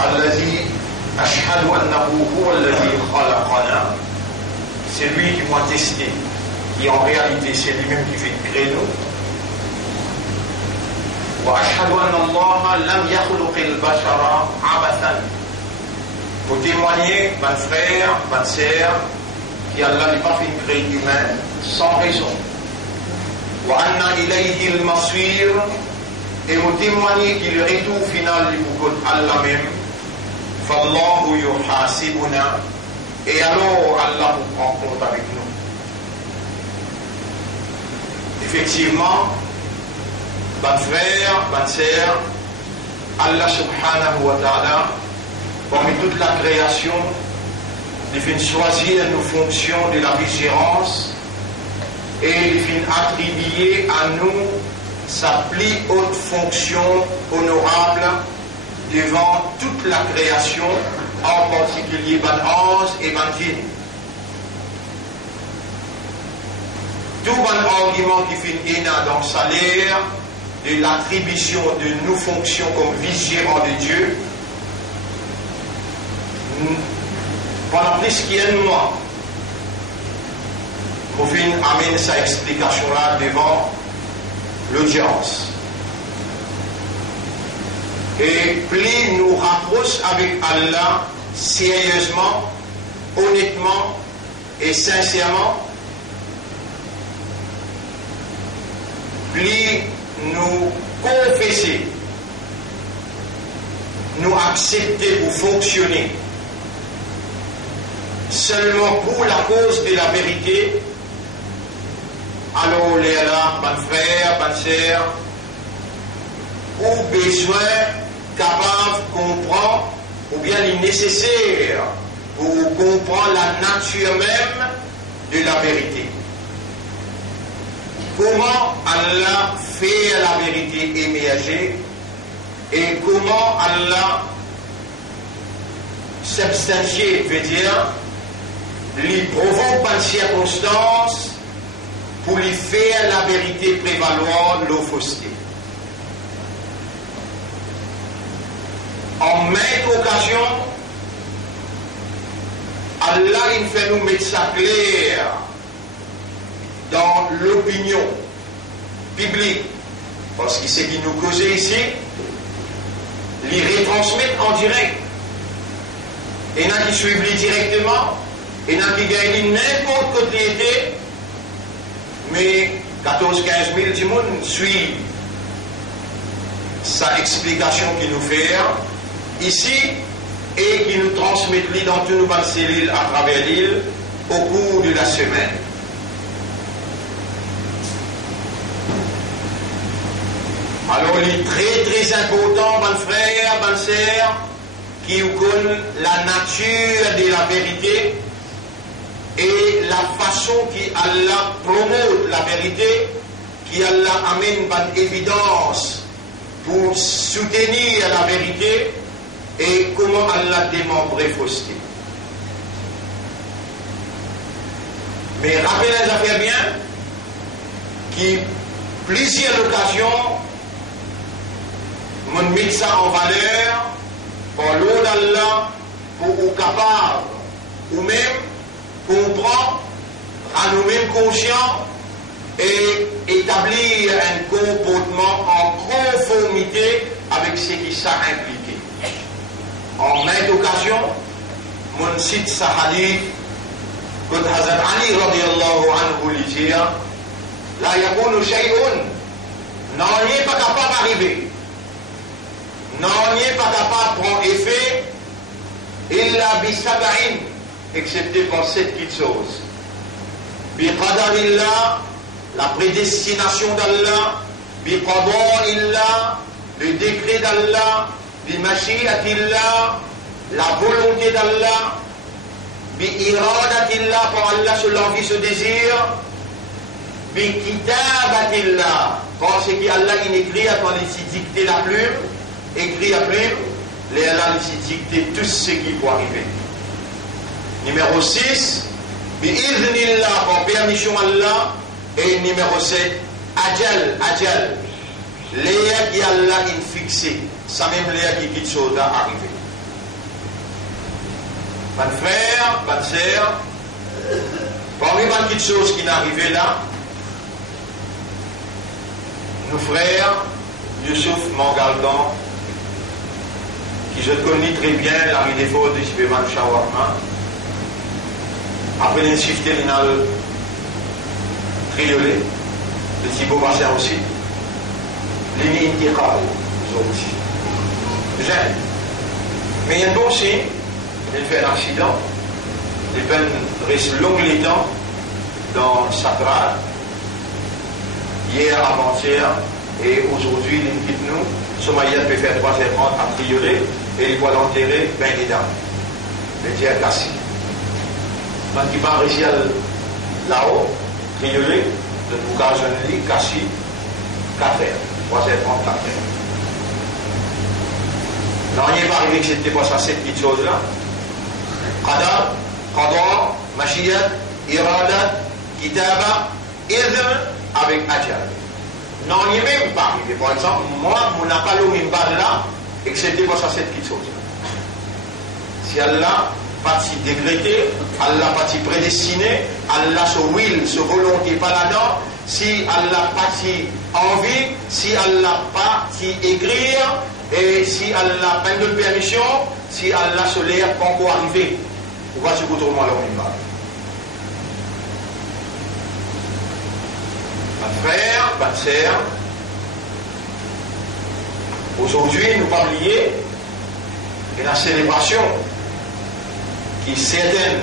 Allazi ashhadu annahu huwa allazi khalaqana, c'est lui qui m'a testé, qui en réalité c'est lui-même qui fait créer nous. Wa ashhadu anna Allah lam yakhluq al-bashara abathan. Pour témoigner, mon frère, ma sœur, qui Allah n'a pas fait une créée humaine sans raison. Wa anna ilayhi al-masir, et vous témoigner qu'il le retour final du beaucoup Allah même. Fallahu yuhasibuna, et alors Allah vous prend compte avec nous. Effectivement, mon frère, ma sœur, Allah subhanahu wa ta'ala, parmi toute la création, il fait choisir nos fonctions de la vigilance et il fait attribuer à nous sa plus haute fonction honorable devant toute la création, en particulier ban ange et ban djinn. Tout bon argument qui fait une dans le salaire de l'attribution de nos fonctions comme vice-gérant de Dieu, pendant plus qu'il y a un mois, Moufin amène sa explication là devant l'audience. Et plus nous rapproche avec Allah sérieusement, honnêtement et sincèrement, plus nous confesser, nous accepter pour fonctionner seulement pour la cause de la vérité, alors les là, mon frère, ma sœur, ou besoin capable de comprendre, ou bien il est nécessaire pour comprendre la nature même de la vérité. Comment Allah fait la vérité émerger et comment Allah substantier, veut dire, lui provoque par circonstance pour lui faire la vérité prévaloir l'eau fausseté. En maintes occasions, Allah il fait nous mettre ça clair dans l'opinion publique, parce que ce qui nous cause ici, les retransmettre en direct. Et il y en a qui suivent directement, et il y en a qui gagnent n'importe côté était, mais 14-15 000 du monde suivent sa explication qu'il nous fait ici et qui nous transmettent dans toutes nos cellules à travers l'île au cours de la semaine. Alors il est très très important, mon frère, ma sœur, qui connaît la nature de la vérité et la façon qui Allah promeut la vérité, qui Allah amène une évidence pour soutenir la vérité et comment Allah démembre fausseté. Mais rappelez-vous affaires bien qui plusieurs occasions on met ça en valeur par l'eau d'Allah pour être capable ou même comprendre, à nous-mêmes conscients et établir un comportement en conformité avec ce qui ça impliqué. En maintes occasions, mon cite sa hadith que Hazrat Ali radiyallahu anhu lui dit la yakunu shay'un, non, il n'est pas capable d'arriver. Non, il n'est pas capable de prendre effet, illa bi sab'in, excepté par 7 petites choses. Bi qadarillah, la prédestination d'Allah, bi qada'illah, le décret d'Allah, bi mashi'atillah, la volonté d'Allah, bi iradatillah, par Allah sur l'envie, ce désir, bi kitabatillah, parce qu'Allah il écrit quand il s'y dicté la plume, écrit à plume, les Allah il s'y dicté tout ce qui peut arriver. Numéro 6, bi iznillah, par permission Allah, et numéro 7, les qui Allah il fixé, ça même les qui quitte chose à arriver. Mon frère, ma sœur, parmi les petites choses qui n'arrivaient là, nos frères, Youssouf Mangalgan, qui je connais très bien, la rue des Faux de Sibéman Shawarma, après les shiftés, il y a le triolet, le Thibaut Bassin aussi, l'Ini Intiqal, aussi. J'aime. Mais il y a un bon signe, il fait un accident, il reste longtemps dans Sakrat, hier, avant-hier, et aujourd'hui, il quitte nous. Somalia peut faire 3h30 à trioler, et il va l'enterrer, ben les dames. Le Dieu est cassé. Quand il va réussir là-haut, trioler, le boucage de lit, cassé, 4h, 3h30, 4h. Non, il n'est pas arrivé que c'était pas ça, cette petite chose-là. Qadar, Mashiyat, Iradat, Kitaba, Idhm, avec Ajal. Non, il n'est même pas arrivé. Par exemple, moi, je n'ai pas le même là, et que c'était pas ça, cette petite chose-là. Si Allah pas si décrété, Allah pas si prédestiné, Allah se will, se volonté pas là-dedans, si Allah pas si envie, si Allah pas si écrire, et si Allah pas de permission, si Allah se l'air pas encore arrivé, on va se retrouver dans le même. Ma frère, ma sœur, aujourd'hui, nous pas oublier la célébration qui certaines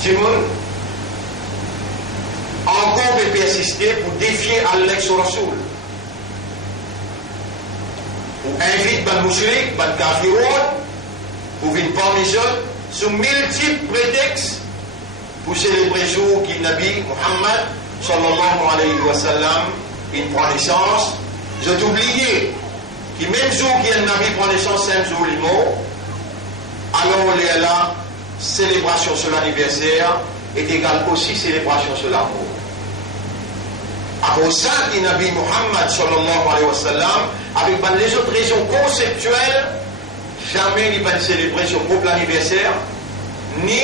Timon encore peut persister pour défier Allah sur Rasoul. Ou invite ban mouchrik, ban kafiroun, pour venir parmi eux, sous multiples prétextes pour célébrer le jour qui Nabi Muhammad sallallahu alayhi wa sallam il prend naissance. Je t'ai oublié que même jour que le Nabi prend naissance, c'est un jour l'immo. Alors on est là, célébration sur l'anniversaire est égale aussi célébration sur l'amour. À cause ça, le Nabi Muhammad sallallahu alayhi wa sallam, avec les autres raisons conceptuelles, jamais il va célébrer son propre anniversaire, ni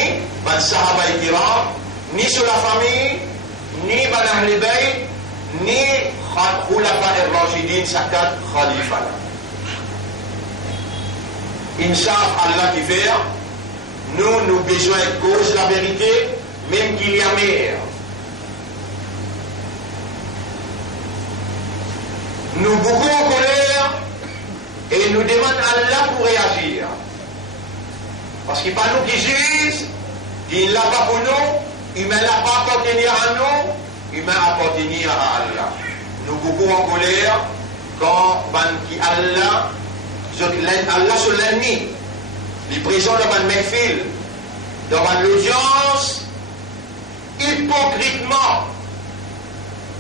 le Sahaba et Kiram, ni sur la famille, ni le Ahl Bayt, ni Khulafa al-Rashidin, Sakat Khalifa. Inch'Allah, Allah qui fait, nous avons besoin de cause la vérité, même qu'il y a mer. Nous beaucoup en colère et nous demandons à Allah pour réagir. Parce qu'il n'est pas nous qui juge, il ne l'a pas pour nous, il ne l'a pas appartenir à nous, il m'a appartenir à Allah. Nous beaucoup en colère quand Allah se l'ennemi, les présents dans le mehfil, dans l'audience, hypocritement,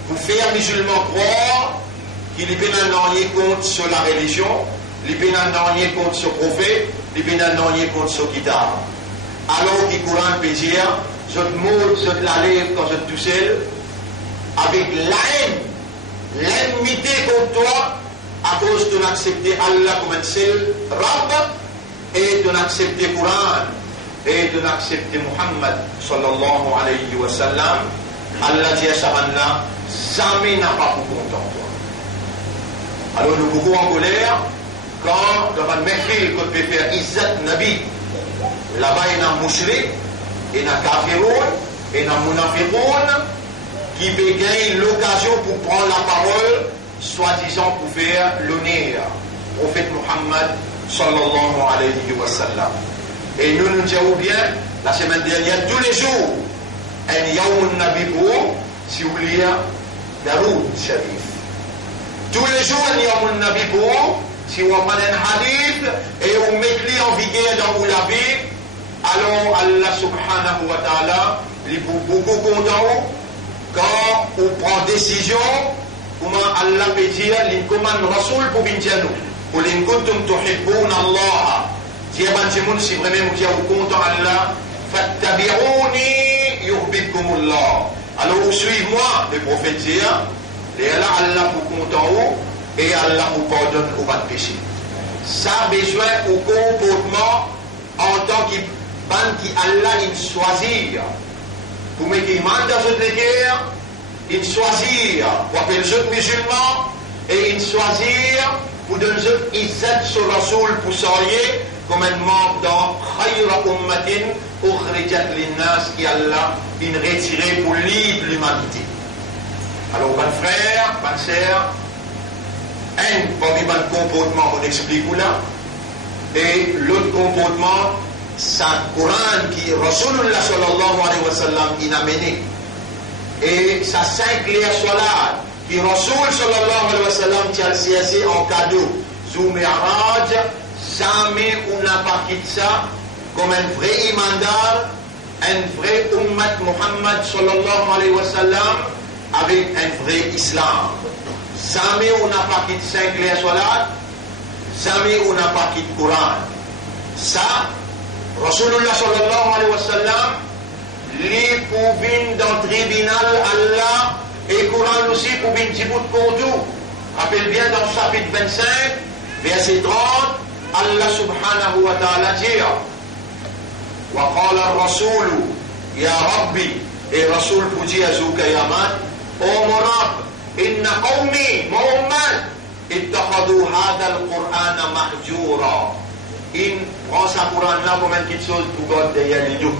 pour faire musulmans croire qu'il ne peut rien contre sur la religion, il ne peut rien contre ce prophète, il ne peut rien contre ce kitab. Alors qu'il Coran peut dire, je te montre, je te la lève quand je te tout seul, avec la haine, l'ennemité contre toi, à cause de n'accepter Allah comme un seul Rabb, et de n'accepter Coran, et de n'accepter Muhammad sallallahu alayhi wa sallam, Allah dit à Shabanna, jamais n'a pas pour content toi. Alors nous beaucoup en colère, quand dans le mehfil qu'on peut faire Izzat Nabi, là-bas il y a un mouchrik, il y a un kafiroun, il y a un munafiqoun, qui peut gagner l'occasion pour prendre la parole, soi-disant pour faire l'honneur au prophète Muhammad sallallahu alayhi wa sallam. Et nous nous disons bien, la semaine dernière, tous les jours, un yaoun nabi pour, si vous voulez, Daroud Sharif. Tous les jours, un yaoun nabi pour, si vous prenez un hadith et vous mettez en vigueur dans la vie, alors Allah subhanahu wa ta'ala, il est beaucoup content quand on prend décision, comment Allah peut dire, il commande Rasoul pour venir à nous. Pour les kuntum tuhibbuna Allah. Si vraiment vous content Allah, fattabi'uni yuhibbukumullah. Alors vous suivez moi, le prophète dit, et Allah pour content et Allah vous pardonne pour votre péché. ça a besoin au comportement en tant que qui Allah il choisir. Pour mettre iman dans cette guerre, il choisir pour appeler les autres musulmans et il choisir pour donner les autres izzat sur Rasoul pour s'orienter comme un membre dans Khayra Ummatin Ukhrijat Linnas qui Allah il retiré pour libre l'humanité. Alors, mon frère, ma sœur, parmi les comportements, on explique là, et l'autre comportement, c'est le Coran qui Rasulullah sallallahu alayhi wa sallam il a mené. Et ça 5 clairs salat qui Rasul sallallahu alayhi wa sallam tient le en cadeau. Zou Mi'raj, jamais on n'a pas quitté ça comme un vrai imandar, un vrai ummat Muhammad sallallahu alayhi wa sallam avec un vrai islam. Jamais on n'a pas quitté 5 clairs salat, jamais on n'a pas quitté le Coran. Ça, Rasulullah sallallahu alayhi wa sallam, les pouvines dans le tribunal Allah et Coran aussi pour une petit bout de contour. Rappelle bien dans le chapitre 25, verset 30, Allah subhanahu wa ta'ala dit وقال الرسول يا ربي et Rasul pour dire à Zoukayaman ô mon Rab inna qawmi Muhammad ittakhadou hada al-Qur'an mahjura. Il prend sa Coran là comme une petite chose pour God derrière les deux.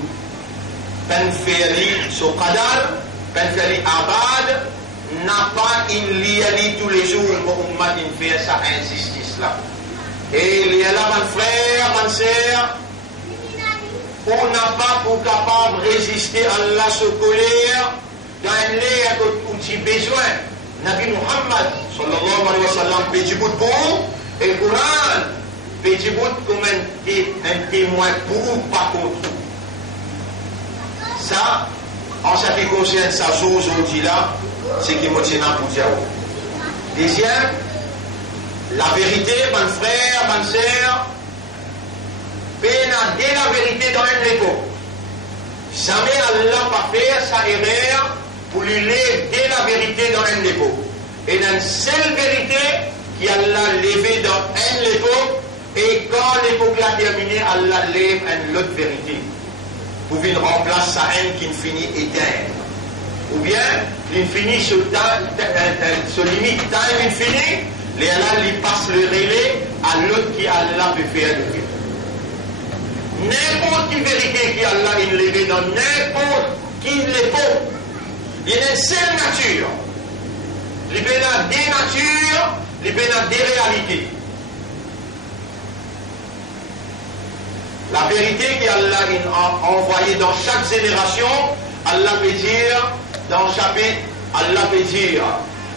Penfeli sur Qadar, Penfeli Abad, n'a pas une liali tous les jours, Muhammad il fait sa injustice là. Et il y a là, mon frère, ma sœur, on n'a pas pour capable de résister à Allah se colère dans un l'air où tu as besoin. Nabi Muhammad, sallallahu alayhi wa sallam, petit bout de pour, et le Coran, petit bout comme un témoin pour ou pas contre. Ça, en ce qui concerne sa chose aujourd'hui là, c'est qui me tient pour dire. Deuxième, la vérité, mon frère, ma sœur, pénal dire la vérité dans une époque. Jamais Allah va faire sa erreur pour lui lever la vérité dans une époque. Et dans une seule vérité qui Allah levé dans une époque, et quand l'époque l'a terminée, Allah lève une autre vérité. Pour qu'il remplace sa haine qui finit éteinte. Ou bien, il finit ce limite time infini, et Allah lui passe le relais à l'autre qui Allah peut faire de lui. N'importe quelle vérité qui Allah il levé dans n'importe qui l'époque, il y a une seule nature. Il y a des natures, il y a des réalités. La vérité qu'Allah a envoyée dans chaque génération, Allah peut dire dans le chapitre, Allah peut dire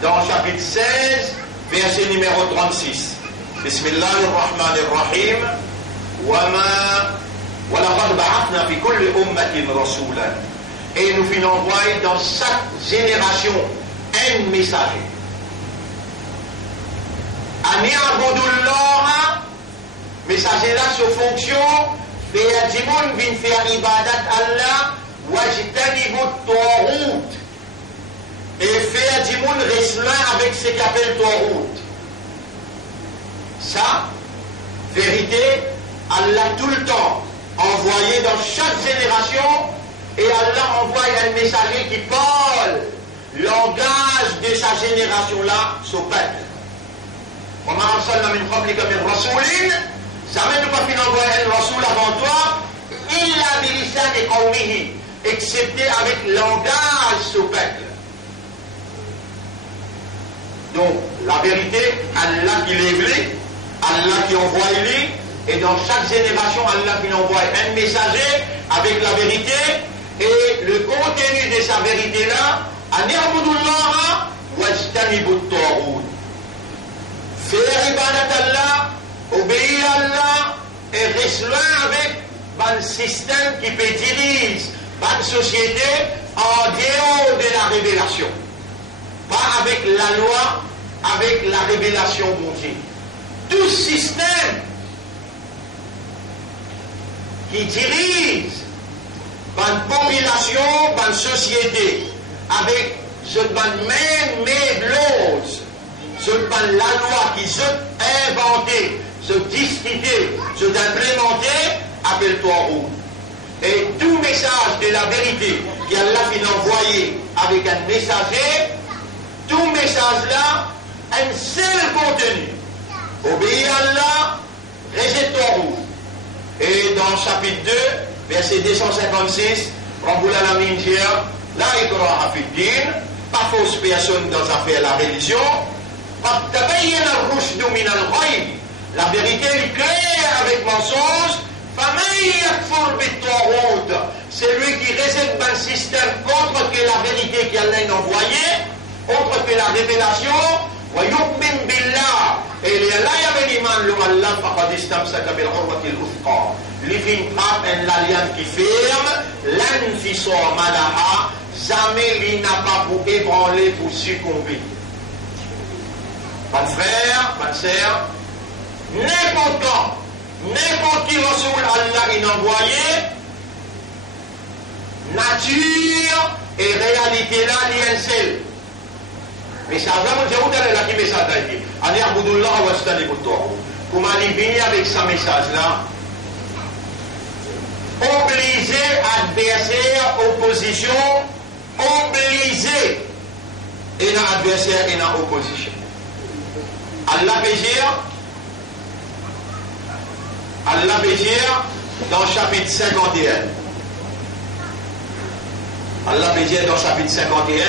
dans le chapitre 16, verset numéro 36. Bismillahirrahmanirrahim. وَلَقَدْ بَعَثْنَا فِي كُلِّ أُمَّةٍ رَسُولًا. Et nous finons envoyer dans chaque génération un messager. Ani abudullah, messager là sur fonction, فَيَجِمُونَ بِنْ فِيَا ibadat Allah, وَاجْتَنِبُوا الطَّاغُوتَ. Et فَيَجِمُونَ restreint avec ce qu'appelle Tawhut. Ça, vérité, Allah tout le temps envoyé dans chaque génération, et Allah envoie un messager qui parle le langage de sa génération-là, son peuple. Jamais ne pas finir envoyer un Rasoul avant toi, illa bilisan et qawmihi, excepté avec le langage son peuple. Donc, la vérité, Allah qui lève, Allah qui envoie lui, et dans chaque génération, Allah qui envoie un messager avec la vérité, et le contenu de sa vérité-là, Anirabudullah wajtanibut taghut. Faire ibadat Allah, obéir à Allah, et rester loin avec un système qui peut diriger une société en dehors de la révélation. Pas avec la loi, avec la révélation de Dieu. Tout système qui dirige une population, une société, avec ce même laws, ce la loi qui se inventer, se discuter, se implémenter, appelle-toi rouge. Et tout message de la vérité qu'Allah finit envoyé avec un messager, tout message là, un seul contenu. Obéis à Allah, rejette-toi rouge. Et dans chapitre 2, verset 256, Rabbul Alamin dit, la ikraha fi din, pas fausse personne dans l'affaire de la religion, la vérité est claire avec mensonge. C'est lui qui rejette un système autre que la vérité qu'Allah a envoyé, autre que la révélation. Et il y a l'iman Allah faqad istamsaka bil urwati al-wuthqa. L'ifin frappe un alliance qui ferme, l'anfisoma laha, jamais il n'a pas pour ébranler, pour succomber. Mon frère, ma sœur, n'importe qui Rasoul Allah il envoyé, nature et réalité là, il y a un seul. Mais ça va vous dire où est la message là. Allez à Boudullah ou à Stade Boutor. Comment aller venir avec ce message là? Obligé, adversaire, opposition, obligé. Et dans adversaire et dans opposition. Allah peut dire dans chapitre 51. Allah peut dire dans chapitre 51.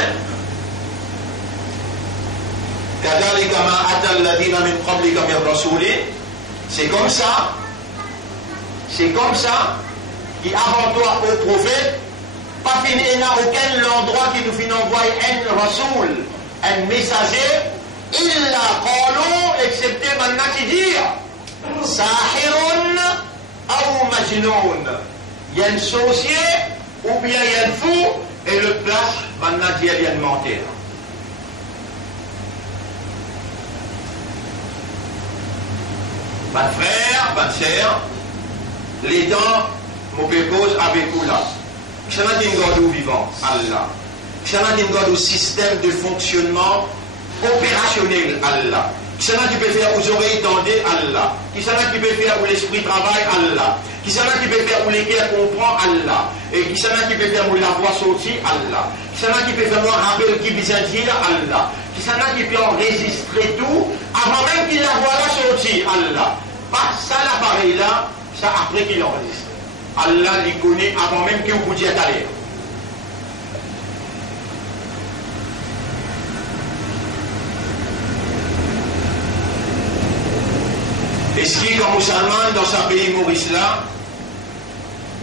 C'est comme ça qu'avant toi au prophète, pas fini n'a aucun endroit qui nous finit envoyer un rasoul, un messager, il a qalu, excepté maintenant qui dit Sahirun ou Majnoun. Il y a un sorcier ou bien il y a un fou, et le place maintenant dit il y a un menteur. Mon frère, ma sœur, les temps, mon pépose avec vous là. Je n'ai pas de vivant, Allah. Je n'ai pas de système de fonctionnement opérationnel, Allah. Qui s'en a qui peut faire aux oreilles tendues, Allah. Qui s'en a qui peut faire où l'esprit travaille, Allah. Qui s'en a qui peut faire où les cœurs comprend, Allah. Et qui s'en a qui peut faire où la voix sortit, Allah. Qui s'en a qui peut faire moi rappel qui vient dire, Allah. Qui s'en a qui peut enregistrer tout avant même qu'il la voix là sortie, Allah. Pas ça l'appareil là, ça après qu'il enregistre. Allah les connaît avant même que vous disiez à l'air. Est-ce qu'il, comme musulman dans ce pays Maurice là,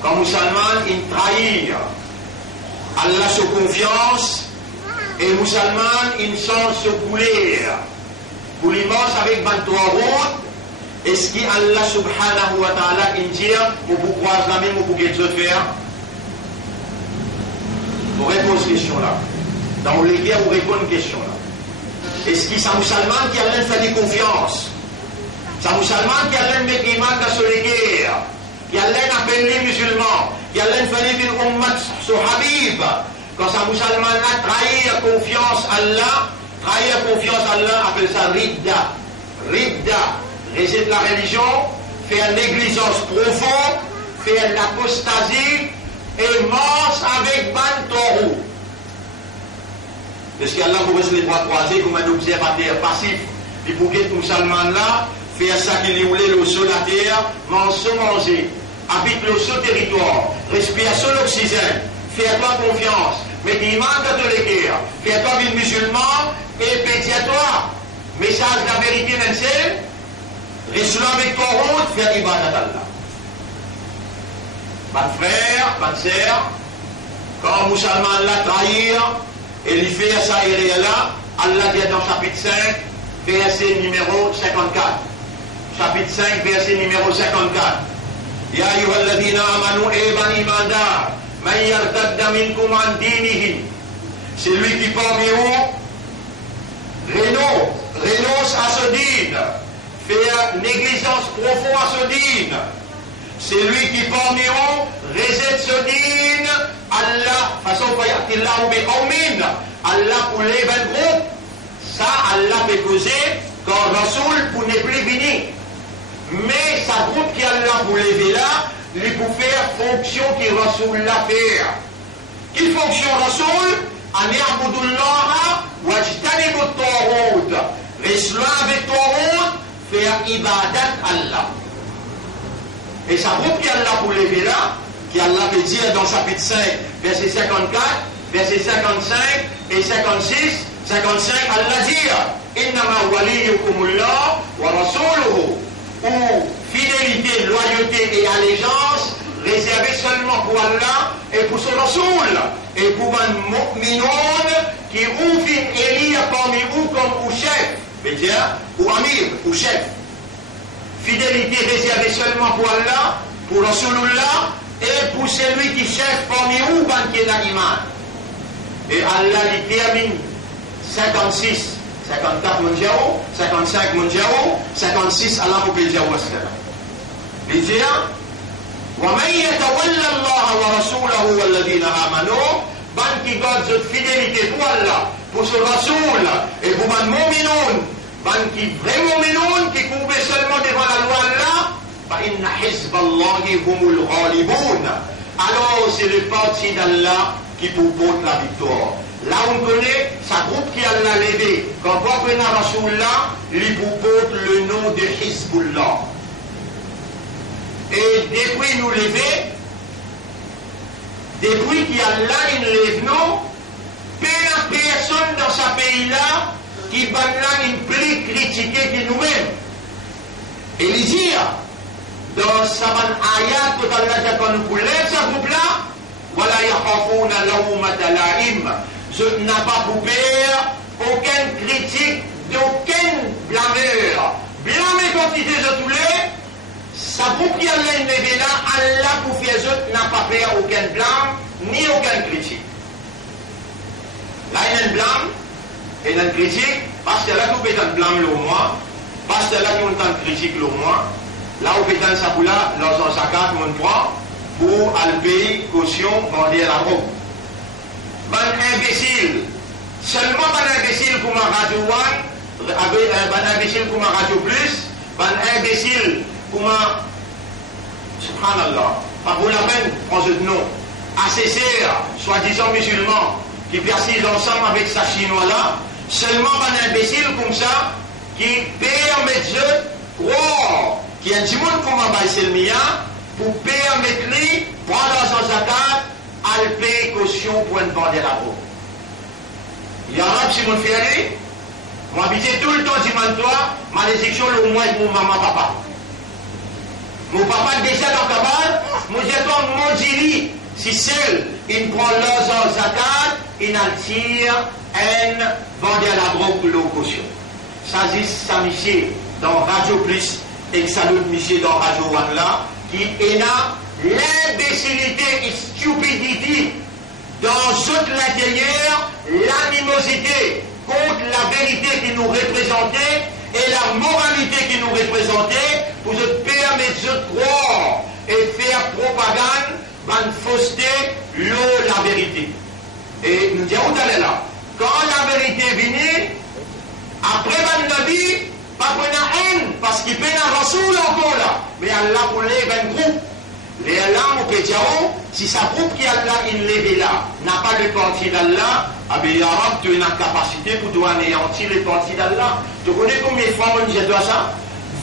comme musulman, il trahit Allah sa confiance et musulman, il change sa couleur. Pour l'immense avec 23 routes, est-ce qu'Allah subhanahu wa ta'ala il dit, ou vous croisez la même ou vous qu'est-ce que faire? Vous répondez à cette question là. Dans les guerres, vous répondez à cette question là. Est-ce qu'il y a un musulman qui a fait de confiance? C'est un musulman qui a mettre l'imam dans les guerres, qui a appelé les musulmans, qui a fait une ummat sur Habib. Quand un musulman a trahi confiance à Allah, appelle ça ridda. Ridda, rejet de la religion, faire négligence profonde, faire l'apostasie et marche avec ban taureau. Parce qu'Allah vous laisse les bras croisés comme un observateur passif. Et pour que le musulman là, faire ça qu'il est roulé le sol à terre, manger, habite le sol territoire, respire sur l'oxygène, fais-toi confiance, mais il manque de l'équerre, fais-toi une musulman et pédia-toi. Message de la vérité même c'est, reste avec ton route, fais ibadat Allah. Mon frère, ma sœur, quand un musulman l'a trahir, et il fait ça et là, Allah dit dans chapitre 5, verset numéro 54. Chapitre 5, verset numéro 54. Ya ayyuhalladhina amanu eban imanda, man yartadda minkum an dinihi. C'est lui qui parmi vous renonce à ce dîne, fait négligence profonde à ce dîne. C'est lui qui parmi vous rejette ce dîne. Allah, façon fayatillahu bi qawmin. Allah pour les 20 groupes. Ça, Allah peut causer quand Rasoul pour ne plus venir pour lever là, il pour faire fonction qui Rasoul l'a fait. Quelle fonction Rasoul? An ya'budullah wa jtanibu at-taghut. Restons avec taghut, faire ibadat Allah. Et ça prouve qu'il y a Allah pour lever là, qui Allah peut dire dans chapitre 5, verset 54, verset 55 et 56, 55, Allah dit Innama waliyukumullah wa rasuluhu, ou fidélité, loyauté et allégeance réservée seulement pour Allah et pour son Rasoul, et pour un mu'minoun qui ou fin élire parmi vous comme ou chef, c'est-à-dire ou amir, ou chef. Fidélité réservée seulement pour Allah, pour Rasulullah, et pour celui qui chef parmi vous, qui est l'animal. Et Allah lui termine 56, 54 mondiaux, 55 mondiaux, 56 Allah vous peut dire où est-ce que il dit وَمَنْ يَتَوَلَّ اللَّهَ وَرَسُولَهُ وَالَّذِينَ آمَنُوا ban qui garde cette fidélité pour Allah, pour son Rasoul, et pour ban mu'minoun, ban qui vraiment mu'minoun, qui couvre seulement devant la loi Allah, فَإِنَّ حِزْبَ اللَّهِ هُمُ الْغَالِبُونَ. Alors c'est le parti d'Allah qui vous porte la victoire. Là on connaît, sa groupe qui a l'a levé, quand vous prenez Rasoulullah, il vous porte le nom de Hizbullah. Et depuis nous lever, depuis qu'il y a là une lève, non, personne dans ce pays-là qui va là une plus critiquée que nous-mêmes. Et il dit, dans sa ayat, quand Allah dit qu'on lève ce groupe-là, voilà, yakhafuna lawmata la'im. Je n'ai pas pour peur aucune critique d'aucun blameur. Blâmer quantité de tous les, ça pour qu'il y ait une levée là, Allah pour faire autres n'a pas peur aucun blâme, ni aucune critique. Là, il y a un blâme, et une critique, parce que là, tout peut être blâme le moins, parce que là, tout peut être critique le moins. Là, où peut être ça pour là, dans un zakat, on prend, pour aller caution, vendre la robe. Un imbécile, seulement un imbécile pour ma radio one, un imbécile pour ma radio plus, un imbécile pour ma. Subhanallah, pas pour la peine, prends ce nom. ACCR, soi-disant musulman, qui persiste ensemble avec sa chinois là, seulement un imbécile comme ça, qui permet de croire qu'il y a un petit monde comme un baïselmia, pour permettre lui, prendre son zakat, à le payer caution pour une bande la peau. Il y a un petit monde fait aller, moi habiter tout le temps dimanche, malédiction le moins de mon maman papa. Mon papa déjà dans le cabal, mon jeton maudit, si seul, il prend leur zakat, il attire un bande à la drogue pour l'eau caution. Ça dit, ça monsieur dans Radio Plus, et ça l'autre monsieur dans Radio One là, qui est là. L'imbécilité et stupidité dans toute l'intérieur, l'animosité contre la vérité qui nous représentait et la moralité qui nous représentait pour se permettre de croire et faire propagande, une fausseté, la vérité. Et nous disons, où est là? Quand la vérité est venue, après Nabi, pas pour la haine, parce qu'il peut la Rasoul encore là, mais Allah pour les 20 groupes. Les Allah, au Pétiao, si ça prouve qu'il y a là une levée là, n'a pas de parti d'Allah, ah bien, tu as une capacité pour toi anéantir les partis d'Allah. Tu connais combien de fois je dois ça?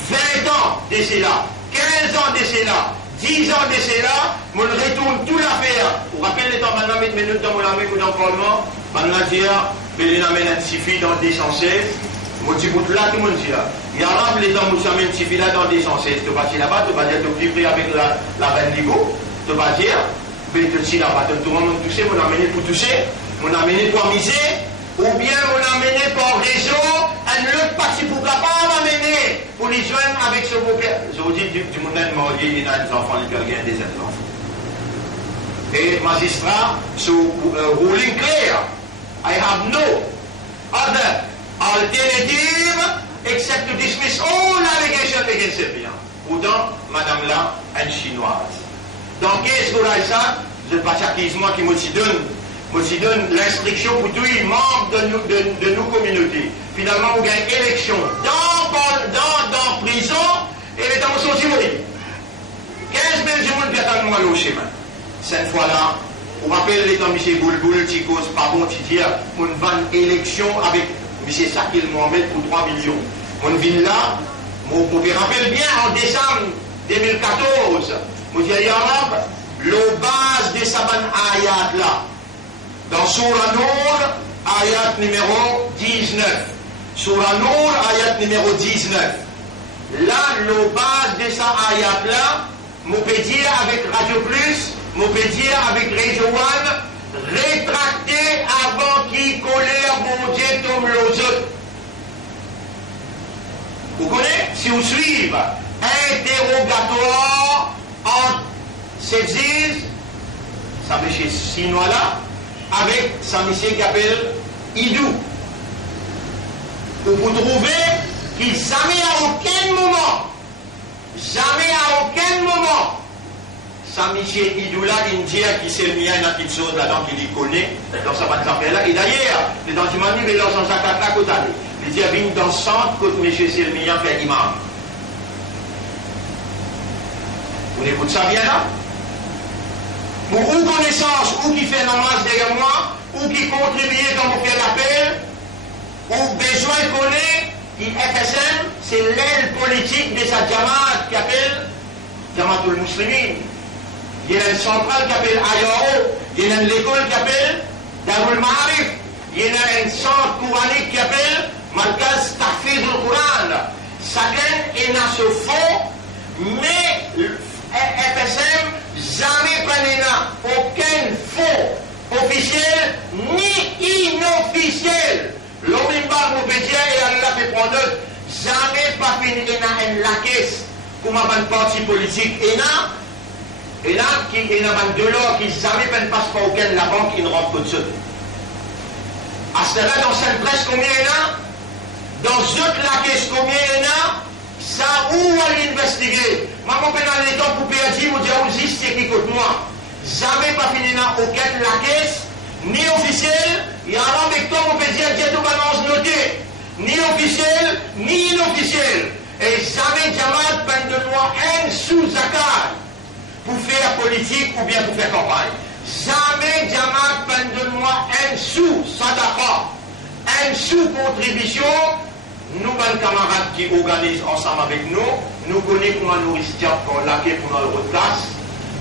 20 ans de cela, 15 ans de cela, 10 ans de cela, on retourne tout l'affaire. Vous rappelez les temps maintenant, mais nous dans mon ami ou dans le Parlement, maintenant dire, mais les amène un suffit dans des censés. Moi, tu bout là, tout le monde dit là. Il y a un les temps où ça mène suffit là dans des censés. Tu vas dire là-bas, tu vas dire, tu vivrais avec la reine Ligo. Tu vas dire, mais tu dis là-bas, tu vas me toucher, on a amené pour toucher, on a amené pour miser, ou bien on a amené pour réseau, un autre parti pour capable amener pour les joindre avec ce beau père. Je vous dis, du monde est mort, il y a des enfants, il y a des enfants. Et magistrat, sous ruling clear, I have no other alternative except to dismiss all allegations against Serbia. Pourtant, madame là, elle est chinoise. Donc, qu'est-ce qu'on a ça? Je ne sais pas si moi qui me donne l'instruction pour tous les membres de nos communautés. Finalement, on gagne élection dans prison et dans son Timonie. 15 000 gens qui attendent moi au chemin. Cette fois-là, on rappelle les temps, M. Boulboul, qui cause pas bon, qui dit, on va une élection avec M. Sakil Mohamed pour 3 millions. On vient là, on vous rappelle bien, en décembre 2014, on dit, Yarab, le base de Saban Ayat là, dans Surah Nour, ayat numéro 19. Surah Nour, ayat numéro 19. Là, le base de sa ayat là, on peut dire avec Radio Plus, on peut dire avec Radio One, rétracté avant qu'il collait à mon Dieu comme les autres. Vous connaissez? Si vous suivez, interrogatoire en s'exige, ça veut chez Sinois là, avec sa monsieur qui appelle Idou. Pour vous trouver qu'il jamais à aucun moment, sa monsieur Idou là, il dit qu'il s'est mis à une petite chose là-dedans qu'il y connaît, dans sa bande là. Et d'ailleurs, les dans du manu, mais dans son sac à côté, il dit qu'il dans le centre, que monsieur Selmia fait imam. Vous écoutez ça bien là? Pour ou connaissance, ou qui fait namaz derrière moi, ou qui contribue quand on fait l'appel, ou besoin connaît, qui FSM, c'est l'aile politique de sa Jamaat qui appelle Jamaatul Muslimin. Il y a une centrale qui appelle Ayao, il y a une école qui appelle Darul Ma'arif, il y a un centre coranique qui appelle Markaz Tahfidh al-Quran. Chacun est dans ce fond, mais FSM jamais prenait aucun fonds officiel ni inofficiel. L'homme nous peut dire et Allah fait prendre jamais pas fini dans la caisse comme un parti politique et là qui est dans de l'or qui jamais ne passe pas aucun la banque qui ne rentre que de suite. À ce là dans cette presse combien il y en a? Dans toute la caisse combien il y en a? Ça où aller investiguer? Maman peut dans les temps pour perdre, vous dire où juste c'est qui coûte moi. Jamais pas fini dans aucun la caisse, ni officiel, il y a un avec toi, on peut dire Dieu tout balance noté, ni officiel, ni inofficiel. Et jamais Jamaat peine de moi un sous zakat pour faire politique ou bien pour faire campagne. Jamais Jamaat peine de moi un sous sadaqa, un sous contribution. Nous, les camarades qui organisent ensemble avec nous, nous connaissons comment nous risquons pour laquelle pour notre classe,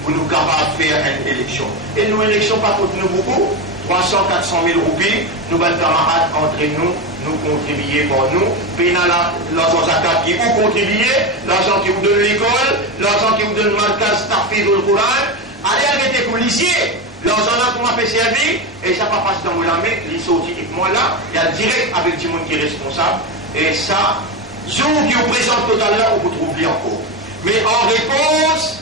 pour nous capables de faire une élection. Et nos élections, pas pour nous beaucoup, 300, 400 000 roupies, nous, les camarades, entre nous, nous contribuons pour nous, payons l'argent zakat qui vous contribuez, l'argent qui vous donne l'école, l'argent qui vous donne le markaz Tahfidh al-Quran, allez avec les policiers. L'argent là qu'on m'a fait servir, et ça ne passe pas dans mon main, il sort moi là, il y a direct avec tout le monde qui est responsable. Et ça, jour qui vous présente tout à l'heure, on vous trouve encore. Mais en réponse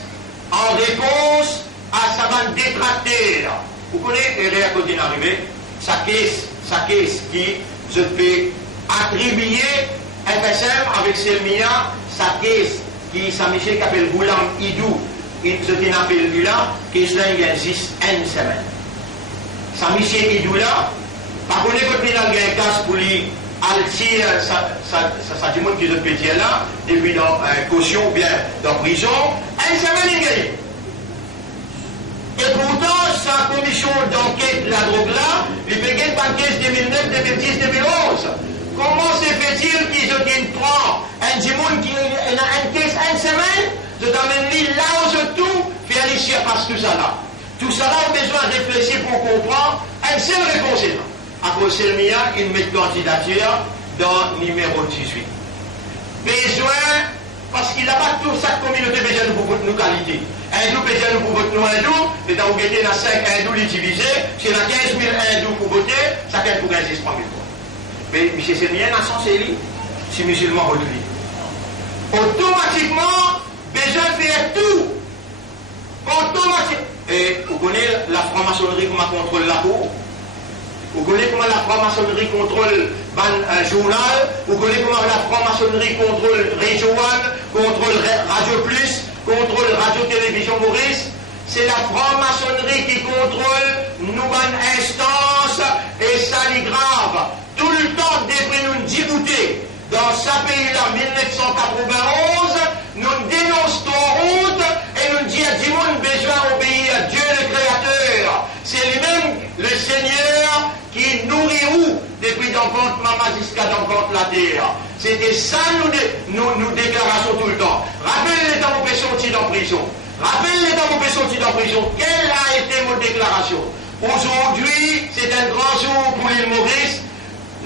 à sa bande détractée, vous connaissez, et à côté d'arriver, sa caisse qui je peux attribuer FSM avec Selmia, sa caisse qui s'appelle qui appelle Goulam Idou, je t'ai appelé lui là, qui existe une semaine. Sa mission Idou là, par contre, quand il a un casse pour lui, Alti, ça du monde qui est de pétier là, depuis dans caution ou bien dans prison, une semaine il gagne. Et pourtant, sa commission d'enquête de la drogue là, il fait gagner par 15 2009, 2010, 2011. Comment se fait-il qu'ils prend un du monde qui a une caisse une semaine, je t'amène là où je tout, faire les chiens parce que tout ça là. Tout ça là, on a besoin de réfléchir pour comprendre. Une seule réponse est là. À cause de Selmia, il met candidature dans numéro 18. Besoin, parce qu'il n'a pas toute sa communauté besoin pour votre qualité. Hindou besoin pour votre hindou, mais dans vous mettez dans 5 hindous les diviser, c'est dans 15 000 hindous pour voter, ça gagne pour gagner 3 000 fois. Mais M. Selmia n'a sans série, si musulman retenu. Automatiquement, besoin de faire tout. Automatiquement. Et vous connaissez la franc-maçonnerie comment contrôle la cour? Vous connaissez comment la franc-maçonnerie contrôle un journal? Vous connaissez comment la franc-maçonnerie contrôle Radio One, contrôle Radio Plus, contrôle Radio-Télévision Maurice? C'est la franc-maçonnerie qui contrôle nos instances et ça est grave. Tout le temps, depuis nous dégoûter dans ce pays-là, 1991, nous dénonçons honte et nous disons contre maman jusqu'à dans contre la terre. C'était ça nous déclaration tout le temps. Rappelez-les dans vos péchés en prison. Rappelez-les dans vos péchés en prison. Quelle a été mon déclaration? Aujourd'hui, c'est un grand jour pour l'île Maurice.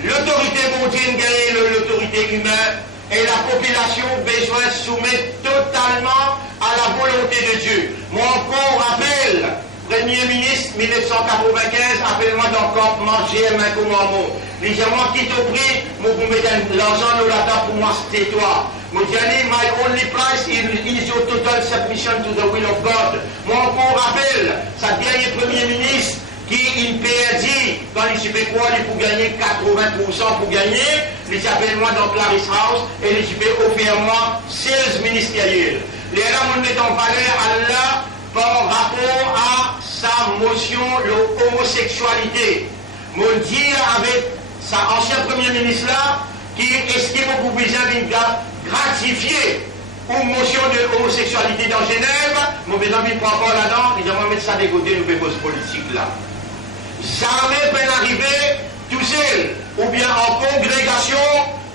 L'autorité mondiale gagne l'autorité humaine et la population besoin de soumettre totalement à la volonté de Dieu. Moi encore rappelle, Premier ministre 1995, appelle-moi dans le campement GM1 commandement. Les gens qui t'ont pris, moi vous mettez l'argent dans la table pour moi, c'était toi. Moi j'ai dit, my only price is your total submission to the will of God. Moi encore rappelle, sa dernier Premier ministre, qui il perdit dans les Québécois, il faut gagner 80% pour gagner, les appelle-moi dans Clarice House et les offert-moi 16 ministériels. Les là, on met en valeur Allah par rapport à sa motion, l'homosexualité. Mon dire avec sa ancien Premier ministre là, qui estime pour besoin d'une gratifier une motion de homosexualité dans Genève, mon besoin de prendre encore là-dedans, ils vont mettre ça de côté, nous faisons politique là. Jamais peut arriver tout seul, ou bien en congrégation,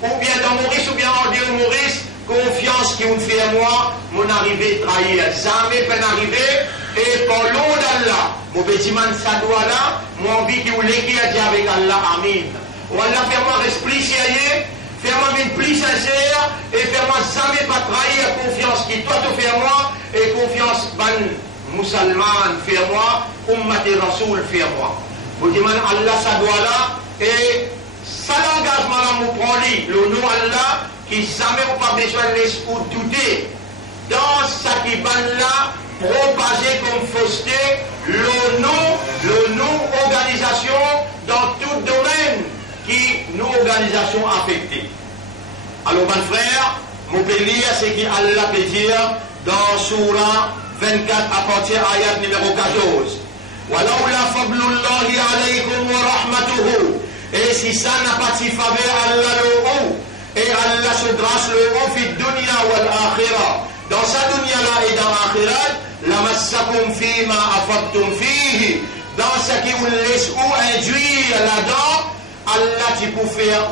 ou bien dans Maurice, ou bien en Dieu Maurice, confiance qui me fait à moi, mon arrivée trahir. Jamais peut arriver, et par l'eau d'Allah, mon petit man ça doit là, mon envie qui vous l'écrit avec Allah, amin. On Allah fait-moi esprit sérieux, fais-moi une pli sincère, et fais-moi jamais pas trahir confiance qui toi te fait à moi, et confiance ban musulman fait à moi, ummat et rasoul fait à moi. Vous dites, Allah, ça doit là, et ça l'engagement là, vous prenez le nom Allah, qui jamais vous pas besoin de laisser ou douter. Dans ça qui va là, propager comme fausseté, le nom organisation dans tout domaine qui nous organisation affectée. Alors, mon frère, mon pays, c'est qui Allah peut dire dans Surah 24 à partir de ayat numéro 14. ولولا فضل الله عليكم ورحمته. Et si ça n'a pas de faveur, Allah le haut, et Allah se grâce le haut, fi dunya wal akhirah. Dans sa dunya là et dans l'akhirat, lamassakum fima afadtum fihi. Dans ce qui vous laisse ou induire là-dedans, Allah tu peux faire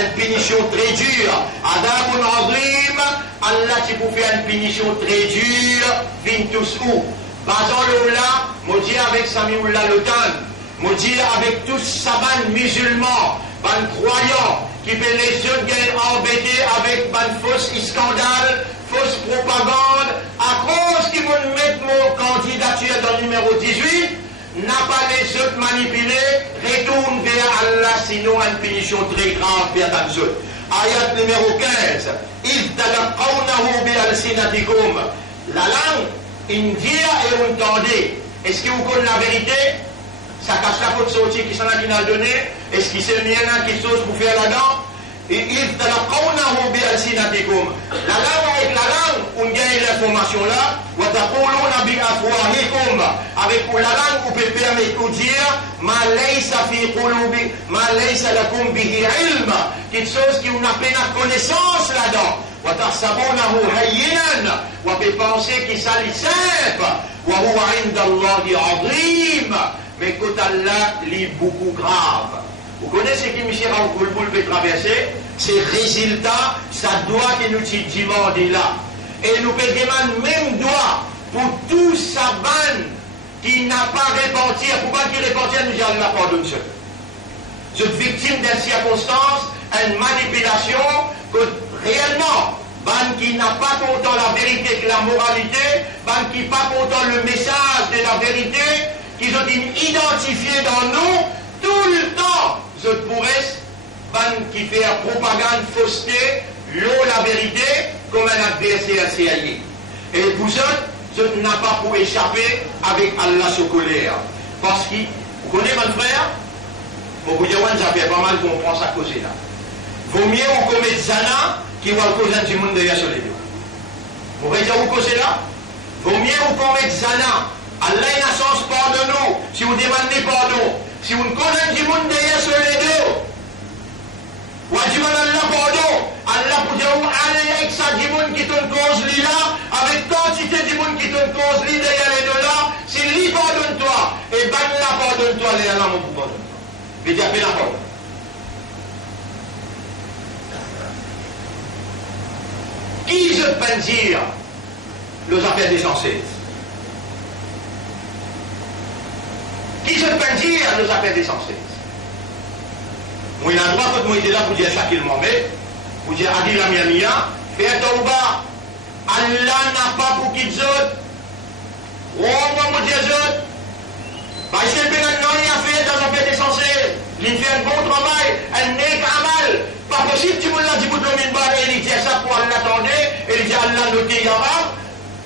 une punition très dure. Adabun azim, Allah tu peux faire une punition très dure, vintus ou. Basant le là, moi dis avec Samioullah Lotan, moi dis avec tous saban musulmans, ban croyants, qui fait les jeunes embêtés avec ban fausse scandale, fausse propagande, à cause qu'ils vont mettre mon candidature dans le numéro 18, n'a pas les autres manipulés, retourne vers Allah, sinon une punition très grave vers les autres. Ayat numéro 15. La langue, India et on tendait. Est-ce que vous connaissez la vérité? Ça cache la faute sortie qui s'en a qui n'a donné. Est-ce qu'il s'est mis un qui sauce pour faire là-dedans? Et il te la qawnahu bi alsinatikum. La langue avec la langue, on gagne l'information là. Wa taquluna bi afwahikum. Avec la langue, on peut permettre de dire ma laysa fi qulubi, ma laysa lakum bihi ilm. Quelque chose qui on a peine à connaissance là-dedans. وتحسبونه هينا وبpenser qu'il s'agit simple وهو عند الله عظيم mais côté Allah est beaucoup grave. Vous connaissez qui Michel Raoul peut traverser? Ces résultats, ça doit que nous demandons là. Et nous pouvons demander même droit pour tout saban qui n'a pas répandu, pourquoi qui répandu, nous allons la pardonner. Vous êtes victime d'une circonstance, une manipulation, que réellement, ban qui n'a pas content la vérité que la moralité, ban qui pas content le message de la vérité, qu'ils ont identifié dans nous, tout le temps, je pourrais, ban qui fait la propagande fausseté, l'eau la vérité, comme un adversaire CIA. Et vous autres, je n'ai pas pour échapper avec Allah sur colère. Parce que, vous connaissez mon frère? Bon, vous dites, ça fait pas mal qu'on prend sa cause là. Vaut mieux vous commettre zana qui va causer du monde derrière sur les deux. Vous voyez où cause là? Vaut mieux vous commettre zana. Allah n'a sens pardon nous. Si vous demandez pardon, si vous connaissez du monde derrière sur les deux, ou à Allah pardon, Allah pour dire allez ça du monde qui te cause là, avec quantité du monde qui te cause derrière les deux là, si lui pardonne toi, et ben là pardonne toi, les là mon pardonne. Mais il y a la pardon. Qui je peux dire les affaires décensées? Qui je peux dire les affaires décensées? Moi, il a droit quand moi j'étais là pour dire Shakil Mohamed, pour dire Adil Amiamia, fais Tauba, Allah n'a pas pour qui d'autre. Oh, moi, mon Dieu, parce que le Bénin n'a rien fait dans les affaires décensées. Il fait un bon travail, un n'est qu'un mal. Pas possible, tu me l'as dit, vous domine pas, et il dit ça pour Allah l'attendre, et il dit Allah noté Yara.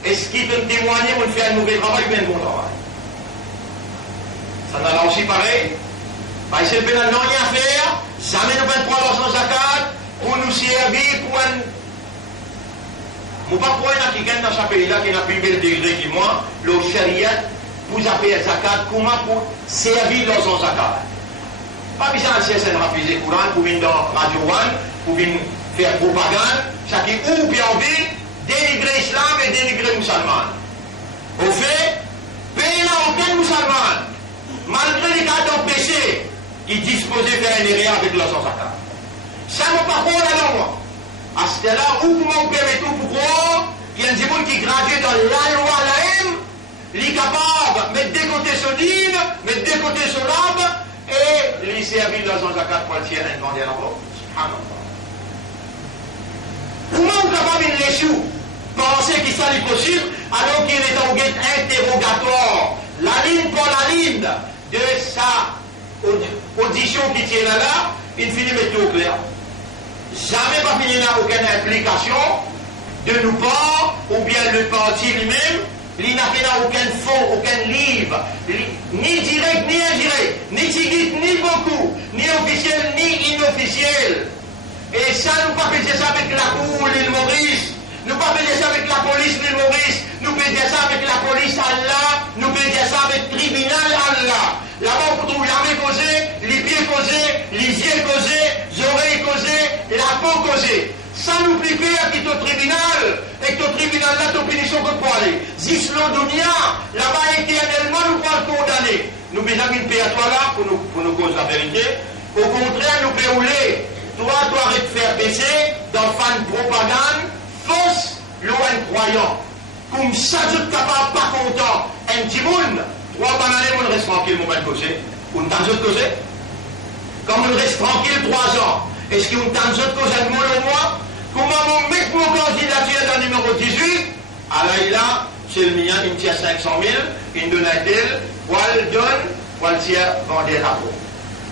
Est-ce qu'il peut me témoigner, vous fait un mauvais travail, ou un bon travail? Ça n'a là aussi pareil. Parce que le Bénin n'a rien à faire, jamais nous pouvons prendre dans zakat, pour nous servir, pour un. Je ne sais pas pourquoi il y a quelqu'un dans ce pays-là qui n'a plus bel degré que moi, le Sharia, vous appelez zakat, comment pour servir dans zakat. Pas besoin de CSN rafiser le Coran, pour venir dans Radio One, pour venir faire propagande, chacun ou bien envie, dénigrer l'islam et dénigrer les musulmans. Au fait, pays là aucun musulman, malgré les cas d'empêcher, qui disposait de faire une erreur avec leur zakat. Ça ne pas pour là moi. À ce là, où vous permettez tout pourquoi, il y a des gens qui graduent dans la loi l'AM, il est capable de mettre des côtés sur l'île, mettre des côtés sur l'arbre, et les servir dans un zakat pour le tirer un grand dialogue. Comment vous êtes capable de l'échou, penser qu'il ça est possible, alors qu'il est en guet interrogatoire, la ligne pour la ligne de sa audition qui tient là, il finit de mettre tout clair. Jamais pas fini là aucune implication de nous pas, ou bien le parti lui-même, il n'a aucun fond, aucun livre, ni direct ni indirect, ni tigite ni beaucoup, ni officiel ni inofficiel. Et ça, nous pas faire ça avec la cour, l'île Maurice, nous pas faire ça avec la police, l'île Maurice, nous faisons ça avec la police Allah, nous faisons ça avec le tribunal Allah. Là-bas, vous trouvez l'armée causée, les pieds causés, les yeux causés, les oreilles causées, la peau causée. Ça nous plie à qui au tribunal, et que au tribunal là, tu punition que pour aller. Zislo Dunia, là-bas, éternellement, nous pas le condamner. Nous besoin d'une paix à toi là, pour nous causer la vérité. Au contraire, nous pouvons rouler. Toi, tu arrêtes de faire baisser dans fan propagande, fausse, loin croyant. Comme ça, je ne suis pas content. Un petit monde. Trois bananes, on reste tranquille, mon ben causé. On t'a de causer. Comme on reste tranquille 3 ans, est-ce qu'on t'a de causer de moi? Comment on met mon candidature dans le numéro 18? Alors là, c'est le mien, il me tire 500 000, il donne un tel, ou elle donne, ou elle tire vendre la peau.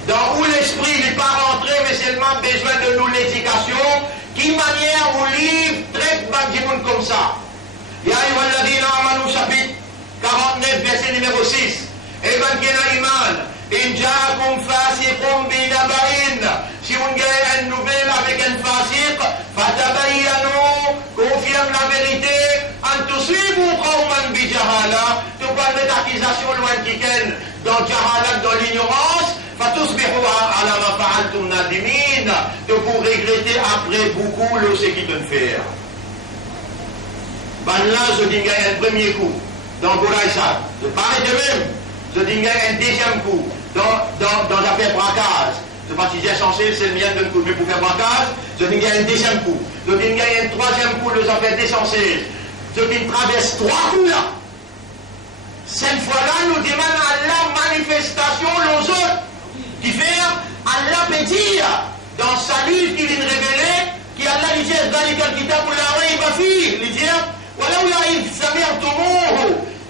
Dans où l'esprit n'est pas rentré, mais seulement besoin de nous l'éducation, qui manière où livre traite du monde comme ça. Ya ayyuhalladhina amanu chapitre 49, verset numéro 6. Evan Kena Iman, Injaakum fasiqum binaba'in. Si vous gagnez une nouvelle avec un fasiq, fatabayyanu, confirme la vérité, an tusibu qawman bi jahala, tu parles d'accusation loin de Kiken, dans jahala, dans l'ignorance, fatusbihu ala ma fa'altum nadimin, de vous regretter après beaucoup ce qui donne faire. Ben là, je dis un premier coup. Dans Gouraïsa, je parle de même, je dis un deuxième coup, dans l'affaire braquage, je baptisais censé, c'est le mien de coup, mais pour faire braquage, je dis un deuxième coup, je dis un troisième coup, les affaires décensées, je dis traverse 3 coups là. Cette fois-là, nous demandons à la manifestation, les autres, qui fait à la pétir, dans sa livre qui vient révéler, qui a la richesse dans les kitab pour la rue, il va faire, il dit, voilà où il y a Samir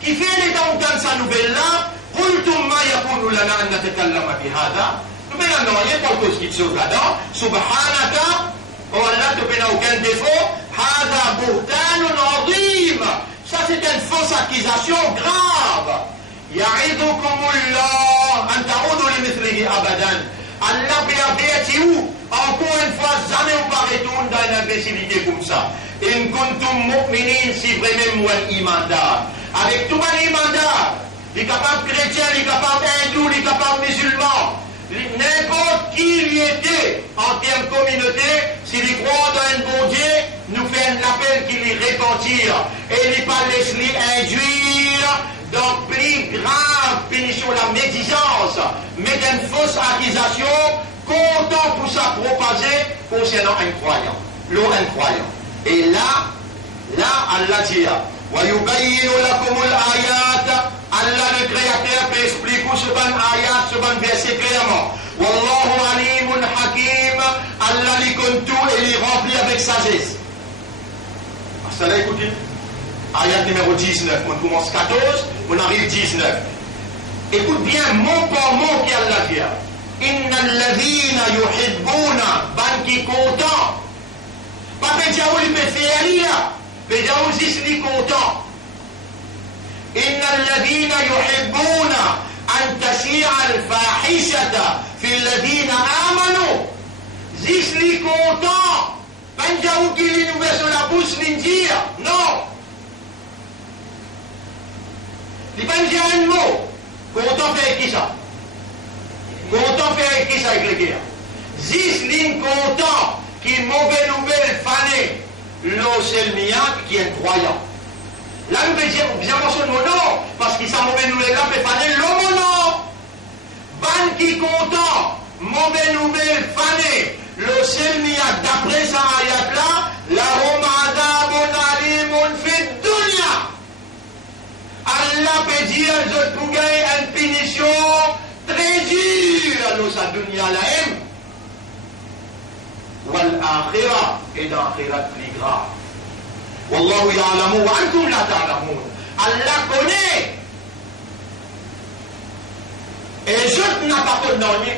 qui fait les temps dans sa nouvelle-là, قلتم ما يكون لنا أن نتكلم بهذا. Nous n'avons rien pour cause qui se trouve là-dedans. Subhanaka, oh Allah, tu n'as aucun défaut. هذا بهتان عظيم. Ça c'est une fausse accusation grave. يعظكم الله أن تعودوا لمثله أبدا. Allah peut avertir vous, encore une fois, jamais on va retourner dans une imbécilité comme ça. In kuntum mu'minin, si vraiment moi imandar. Avec tout un imandar, il est capable chrétien, il est capable hindou, il est capable musulman. N'importe qui il était en termes de communauté, s'il y croit dans un bon Dieu, nous fait un appel qu'il y repentir. Et il n'est pas laissé induire dans plus grave punition, la médisance, mais d'une fausse accusation, content pour ça propager concernant un croyant, l'incroyant. Et là, Allah dit, وَيُبَيِّنُ لَكُمُ الْآيَاتِ, Allah le Créateur peut expliquer ce bon ayat, ce bon verset clairement. Wallahu alimun hakim, Allah lui compte tout et lui remplit avec sagesse. Ça là, écoutez, ayat numéro 19, on commence 14, on arrive 19. Écoute bien, mot par mot qu'Allah dit. Inna alladhina yuhibbuna, ban qui content. Pas que Dieu lui fait faire là, mais Dieu aussi lui content. Inna alladhina yuhibbuna an tashia al-fahishata fi alladhina amanu. Zis lui content. Pas Dieu qui lui nous met sur la bouche lui dire non. Il va me dire un mot. Content faire qui ça? Content faire qui ça avec les guerres? Zis lignes content qui mauvaise nouvelle fané l'Oselmia qui est croyant. Là, nous pouvons dire bien mentionner mon nom parce qu'il s'est mauvaise nouvelle là fait fané l'homme non. Ban qui content, mauvaise nouvelle fané l'Oselmia d'après ça ayat là, la Romada mon alimun fait dunya. Allah peut dire, je peux gagner une punition très dure à nos dunya là-même. Wal akhira et dans l'akhira plus grave. Wallahu ya'lamu wa antum la ta'lamun. Allah connaît. Et je n'ai pas condamné.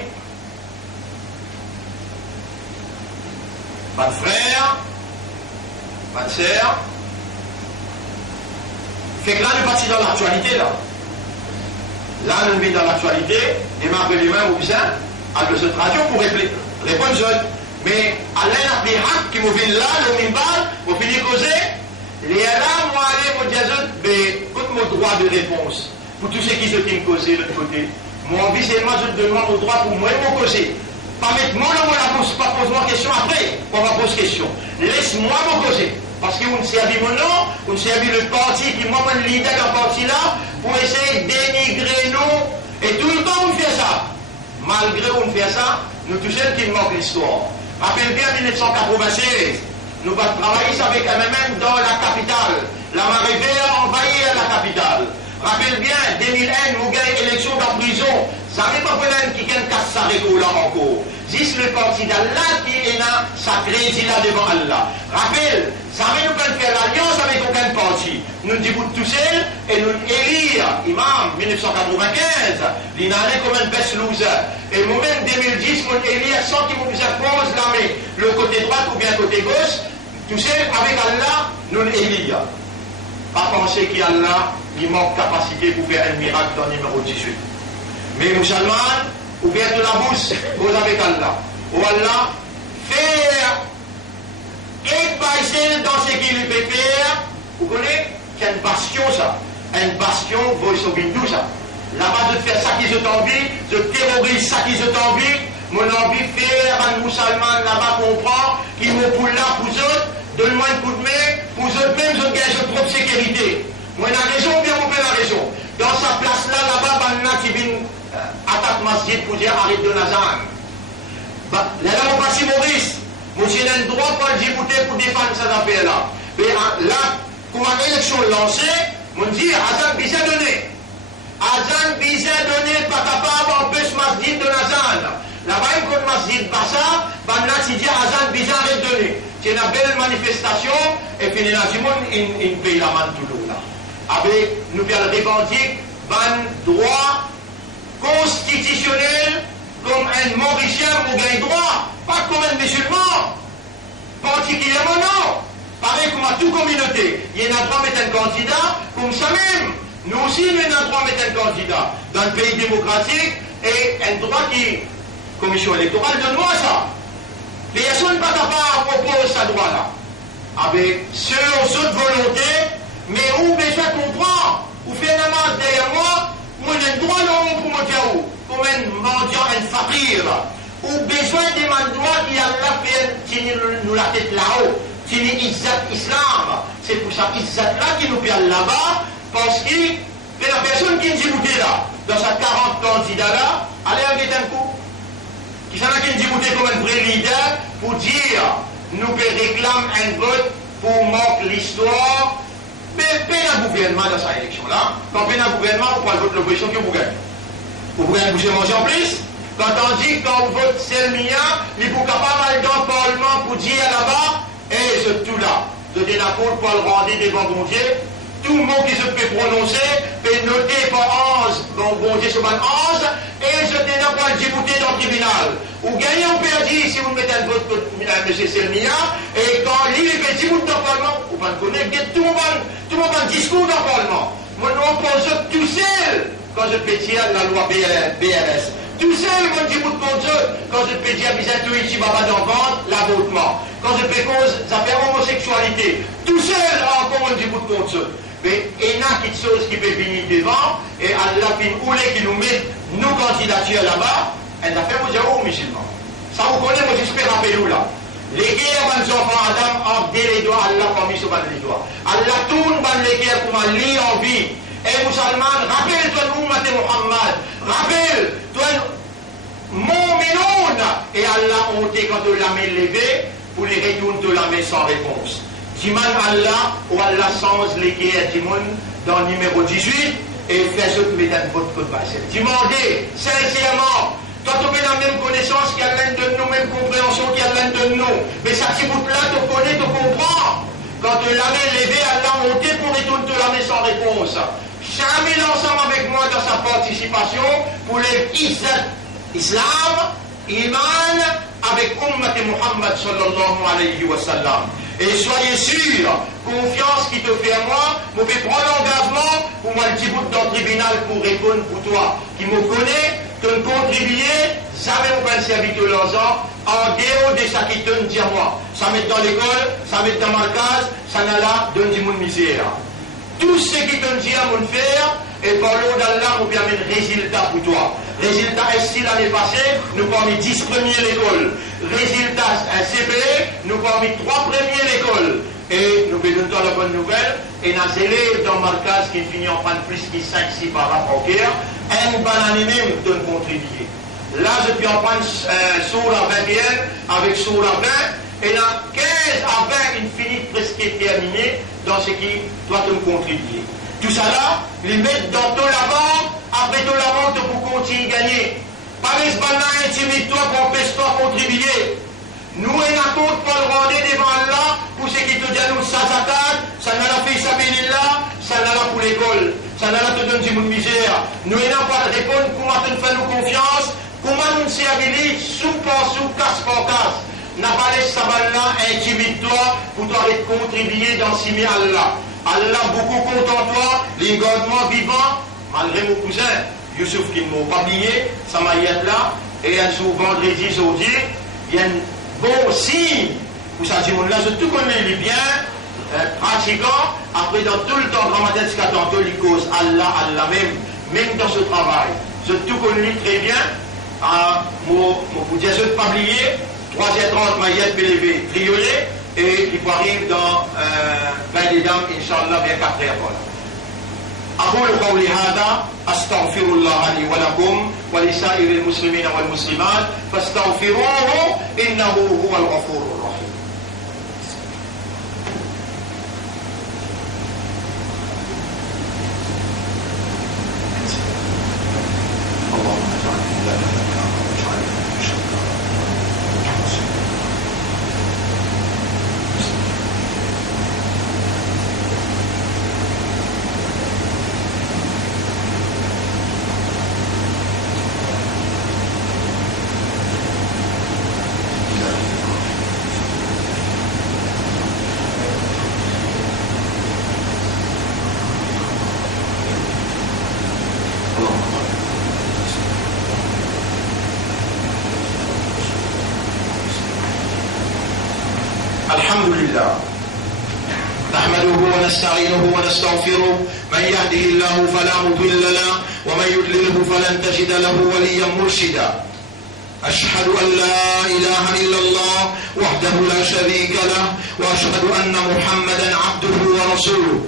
Pas de frère, pas de sœur. Fait que là, nous partons dans l'actualité, là. Là, nous sommes dans l'actualité, et marquez les mains au bien, à de cette radio pour répondre jeune. Mais, à l'air des hacks qui m'ont vu là, le mimbal, pour finir causer, les là, moi, allez, mon diazot, mais, écoute mon droit de réponse, pour tous ceux qui se tiennent causer de l'autre côté. Moi, envie, c'est moi, je te demande au droit pour moi, mon causer. Pas mettre mon nom à la bouche, pas poser moi question après, on va poser question. Laisse-moi mon causer. Parce qu'on servi mon nom, on servi le parti qui moi mon leader dans le parti là pour essayer de dénigrer nous. Et tout le temps on fait ça. Malgré qu'on fait ça, nous tous ceux qui manquent l'histoire. Rappelez bien 1996, nous avons travaillé avec MMM dans la capitale. La marée verte envahit la capitale. Rappelez bien, 2001, nous gagnons l'élection dans la prison. Ça n'est pas problème qui gagne casse sa là encore. Juste le parti d'Allah qui est là, ça crédit là devant Allah. Rappel, ça veut nous faire l'alliance avec aucun parti. Nous disons tous seuls et nous élire imam 1995. Il n'a rien comme un best loser. Et moi-même 2010, nous élire sans qu'il nous impose l'armée, le côté droit ou bien côté gauche. Tout seul avec Allah, nous élire. Pas penser qu'Allah, il manque capacité pour faire un miracle dans le numéro 18. Mais musulmans, ouverture de la bouche, vous avec Allah. Ou Allah, faire et passer dans ce qu'il peut faire. Vous connaissez? C'est une bastion ça. Une bastion, voice of Hindu ça. Là-bas de faire ça qui se t'envie, de terroriser ça qui se t'envie. Mon envie de faire un musulman là-bas comprend, qui me poule là pour eux, donne-moi un coup de main, pour eux même je gagne je propre sécurité. Moi la raison ou bien on fait la raison. Dans sa place là, là-bas, Banna qui vient attaque masjid pour dire arrête de Nazan. Là, on passe Maurice. Moi, j'ai un droit pour Djibouti pour défendre cette affaire-là. Mais là, pour une élection lancée, on dit Azan Bisa donné. Azan Bisa donné, pas capable d'empêcher masjid de Nazan. Là-bas, il y a un masjid Bassa, Banna qui dit Azan Bisa arrête donné. C'est une belle manifestation, et puis là, tout le monde, il paye la main tout le monde. Avec nous faire le revendique un droit constitutionnel comme un Mauricien ou un droit, pas comme un musulman, particulièrement non. Pareil comme à toute communauté, il y a un droit de mettre un candidat comme ça même. Nous aussi, nous avons un droit de mettre un candidat dans le pays démocratique et un droit qui, commission électorale, donne-moi ça. Les personnes ne sont pas capables de proposer ce droit-là. Avec cette volonté, mais où besoin comprendre, ou faire la masse derrière moi, ou un droit non pour mon Dieu, comme un mendiant, un fakir, ou besoin des mandats qui a fait nous la tête là-haut, qui est Izzat Islam. C'est pour ça Izzat là qui nous perd là-bas, parce que la personne qui est Djibouti là, dans sa 40 candidats là, allez en guetter un coup. Qui s'en a qui est Djibouti comme un vrai leader pour dire, nous réclamons un vote pour marquer l'histoire, mais un gouvernement dans cette élection-là. Quand il y a un gouvernement, on prend le vote de l'opposition que vous gagnez. Vous pouvez bouger manger en plus. Quand on dit qu'on vote Selmia, il faut capable d'aller dans le Parlement pour dire là-bas, et c'est tout là. Je dis d'accord pour le rendre devant bon Dieu. Tout le monde qui se peut prononcer, peut noter par 11, bon Dieu sur 11, et je dis là pour le débouter dans le tribunal. Ou gagner ou perdre si vous mettez un vote contre M. Selmia, et quand il fait 10 minutes dans le Parlement, vous ne connaissez tout le monde a un discours dans le Parlement. Moi, on pense tout seul quand je peux dire la loi BRS. Tout seul, moi, je dis contre eux, quand je peux dire bientôt ici, baba d'enfant, l'avortement. Quand je peux cause, ça fait homosexualité. Tout seul, encore, moi, je dis contre eux. Mais il y a quelque chose qui peut venir devant, et Allah qui nous met nos candidatures là-bas, elle a fait vous dire aux musulmans. Ça vous connaît, moi, j'espère rappeler nous là. Les guerres, les enfants Adam, ont des doigts, Allah a mis sur les doigts. Allah tourne les guerres pour m'allier en vie. Et musulman, rappelle-toi l'ummat de Muhammad, rappelle-toi Mouminoun, et Allah a honté quand on l'a mis levé, pour les retourner de la main sans réponse. Diman Allah, ou Allah change les guerres du monde dans le numéro 18, et fait ce que mesdames votre code basset. Demandez, sincèrement, quand on a la même connaissance, qu'il y a l'un de nous, même compréhension qu'il y a l'un de nous, mais ça petit bout-là, tu connais, tu comprends. Quand tu l'as levé, Allah a monté pour retourner de la main sans réponse. Jamais l'ensemble avec moi dans sa participation pour les Islam, Iman, avec Ummat Muhammad sallallahu alayhi wa sallam. Et soyez sûrs, confiance qui te fait à moi, je vais prendre l'engagement pour moi le petit bout dans le tribunal pour répondre pour toi, qui me connaît, te contribuer, jamais on va servir de l'argent, en dehors de ça qui te dit à moi. Ça met dans l'école, ça met dans ma case, ça n'a là, donne du monde misère. Tout ce qui te dit à mon faire, et par l'eau d'Allah, nous permet de résultat pour toi. Résultat SI l'année passée, nous avons mis 10 premiers l'école. Résultat CP, nous avons mis 3 premiers l'école. Et nous faisons la bonne nouvelle, et nous avons élèves dans ma case qui finit en prendre plus que 5-6 par rapport au cœur, un bon année même de contribuer. Là, je peux en prendre Soura 21 avec Soura 20, et là, 15 à 20, il finit presque terminé dans ce qui doit te contribuer. Tout ça là, les mettre dans ton lavant, après ton lavant, tu peux continuer à gagner. Pas les banans, intimide-toi, pour empêche-toi contribuer. Nous, on a compte pour le rendre devant Allah, pour ce qui te dit à nous, ça zakat, ça n'a la fait Isabellillah, ça n'a la pour l'école, ça n'a la te donne du monde misère. Nous, on n'a pas de répondre, comment tu fais nous confiance, comment nous servir, sous par sous, casse par casse. N'a pas laissé ça là, intimide-toi, pour toi contribuer dans ce Allah. Allah beaucoup content de toi, les gouvernements vivants, malgré mon cousin, Youssouf qui ne m'a pas oublié, ça m'a été là, et un jour vendredi, jeudi, il y a un bon signe, pour ça dit, là, je tout connais les biens, pratiquant, après dans tout le temps, dramatique, tantôt, les causes, Allah même dans ce travail, je tout connais très bien, pour dire, je ne pas oublier, 3h30, Maïette Bélévé, triolet, et il arrive dans 20 des dames, Inch'Allah, bien 4h, voilà. أقول قولي هذا أستغفر الله لي ولكم ولسائر المسلمين والمسلمات فاستغفروه إنه هو الغفور الرحيم. الحمد لله نحمده ونستعينه ونستغفره من يهده الله فلا مضل له ومن يضلله فلن تجد له وليا مرشدا أشهد أن لا إله إلا الله وحده لا شريك له وأشهد أن محمدا عبده ورسوله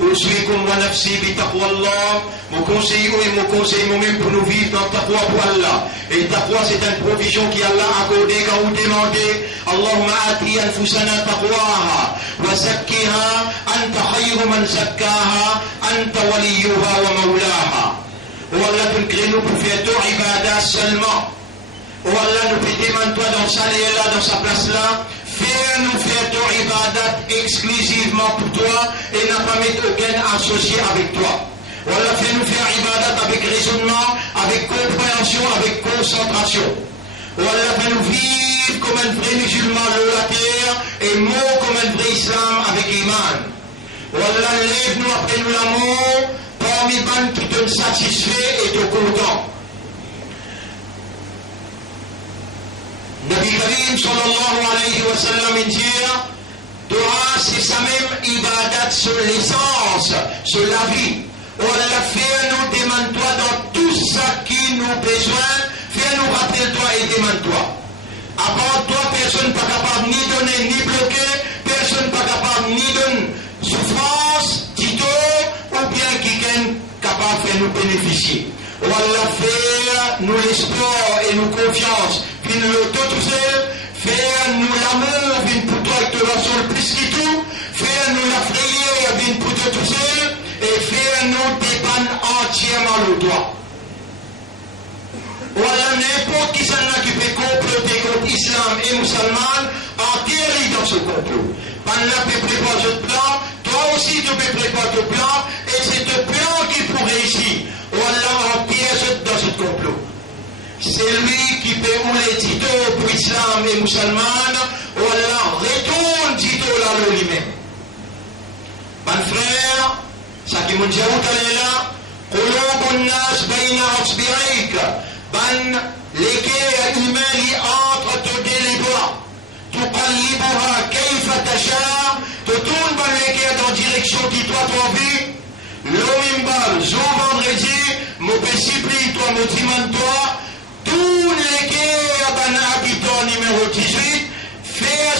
أوصيكم ونفسي بتقوى الله. Mon conseil et mon conseil moi-même pour nous vivre dans taqwa pour Allah. Et taqwa c'est une provision qui Allah a accordée quand vous demandez Allahumma ati anfusana taqwaha wa zakkiha anta khayru man zakkaha anta waliyuha wa mawlaha. Oh Allah, tu nous crées nous pour faire ton ibadah seulement. Oh Allah, nous pédimons toi dans sa là, dans sa place là. Fais-nous faire ton ibadat exclusivement pour toi et n'a pas mettre aucun associé avec toi. Voilà, fais-nous faire ibadat avec raisonnement, avec compréhension, avec concentration. Voilà, fais-nous vivre comme un vrai musulman de la terre et mort comme un vrai islam avec iman. Voilà, lève-nous après nous l'amour, parmi ban qui te satisfait et te content. Nabi Karim sallallahu alayhi wa sallam dit, Dua c'est sa même ibadat sur l'essence, sur la vie. Oh Allah, fais-nous, demande-toi dans tout ça qui nous besoin, fais-nous, rappelle-toi et demande-toi. À part toi, personne n'est pas capable ni donner ni bloquer, personne n'est pas capable ni donner souffrance, tito, ou bien quelqu'un capable de faire nous bénéficier. Oh Allah, fais-nous l'espoir et nous confiance, puis nous tout seul, fais-nous l'amour, puis pour toi et te sur le plus qui tout, fais-nous la frayeur, puis pour toi tout seul, et fais-nous dépendre entièrement le droit. Voilà, n'importe qui s'en a qui peut comploter contre l'islam et musulman, atterrit dans ce complot. Pendant que tu prépares ce plan, toi aussi tu peux préparer ton plan, et c'est ton plan qui pour réussir. Voilà, atterrit dans ce complot. C'est lui qui peut rouler Tito pour l'islam et musulman, voilà, retourne Tito là lui-même. Mon frère, ça qui m'a dit là, قلوب الناس بين أصبعيك بن l'équerre humaine entre tes deux bras تقلبها كيف تشاء te tourne par l'équerre dans direction qui toi envie le minbar jour vendredi mon discipline toi mon dimanche toi tout l'équerre ben habitant numéro 18 fais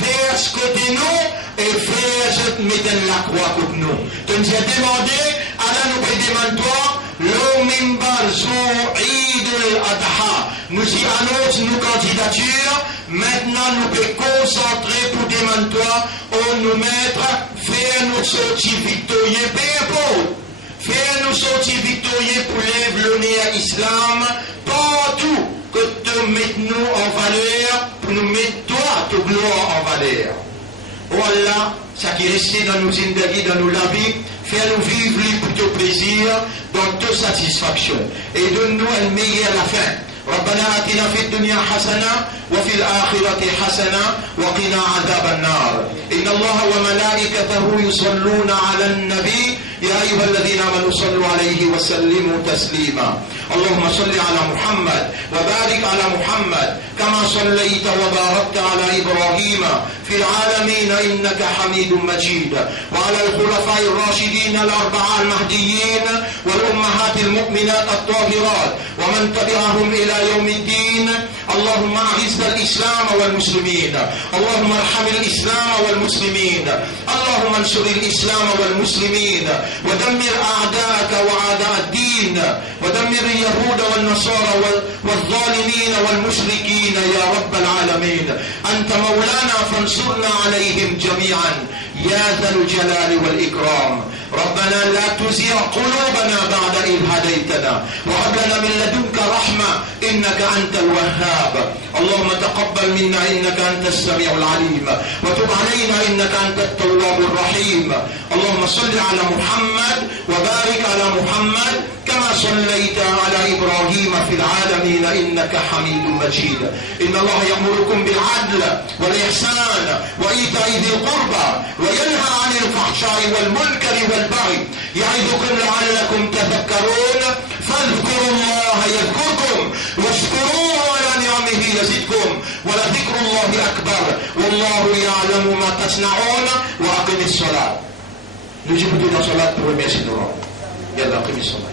vers ce côté nous et fais mettre la croix contre nous. Tu nous as demandé, Allah nous demande-toi, le minbar sur Eid al-Adha. Nous y annonce nos candidatures. Maintenant, nous pouvons concentrer pour demander-toi, on nous mettre, faire nous sortir victorieux, peu importe. Faire nous sortir victorieux pour lever le nez à l'islam, partout que te mettre nous en valeur, pour nous mettre toi, ta gloire en valeur. Oh Allah, ça qui est resté dans nos zindagi, dans nos labis, fais-nous vivre pour ton plaisir, dans ta satisfaction. Et donne-nous un meilleur à la fin. ربنا آتنا في الدنيا حسنة وفي الآخرة حسنة وقنا عذاب النار إن الله وملائكته يصلون على النبي يا أيها الذين آمنوا صلوا عليه وسلموا تسليما اللهم صل على محمد وبارك على محمد كما صليت وباركت على إبراهيم في العالمين إنك حميد مجيد وعلى الخلفاء الراشدين الأربعة المهديين والأمهات المؤمنات الطاهرات ومن تبعهم إلى يوم الدين اللهم أعز الإسلام والمسلمين اللهم ارحم الإسلام والمسلمين اللهم انصر الإسلام والمسلمين ودمر أعداءك وأعداء الدين ودمر اليهود والنصارى والظالمين والمشركين يا رب العالمين أنت مولانا فانصرنا عليهم جميعا يا ذا الجلال والإكرام ربنا لا تزغ قلوبنا بعد إذ هديتنا وهب لنا من لدنك رحمة إنك أنت الوهاب اللهم تقبل منا إنك أنت السميع العليم وتب علينا إنك أنت التواب الرحيم اللهم صل على محمد وبارك على محمد كما صليت على إبراهيم في العالمين إنك حميد مجيد إن الله يأمركم بالعدل والإحسان وإيتاء ذي القربى وينهى عن الفحشاء والمنكر والبغي يعظكم لعلكم تذكرون فاذكروا الله يذكركم واشكروه على نعمه يزدكم ولذكر الله أكبر والله يعلم ما تصنعون وأقم الصلاة نجيب دون صلاة pour remercier nos rangs. يلا أقم الصلاة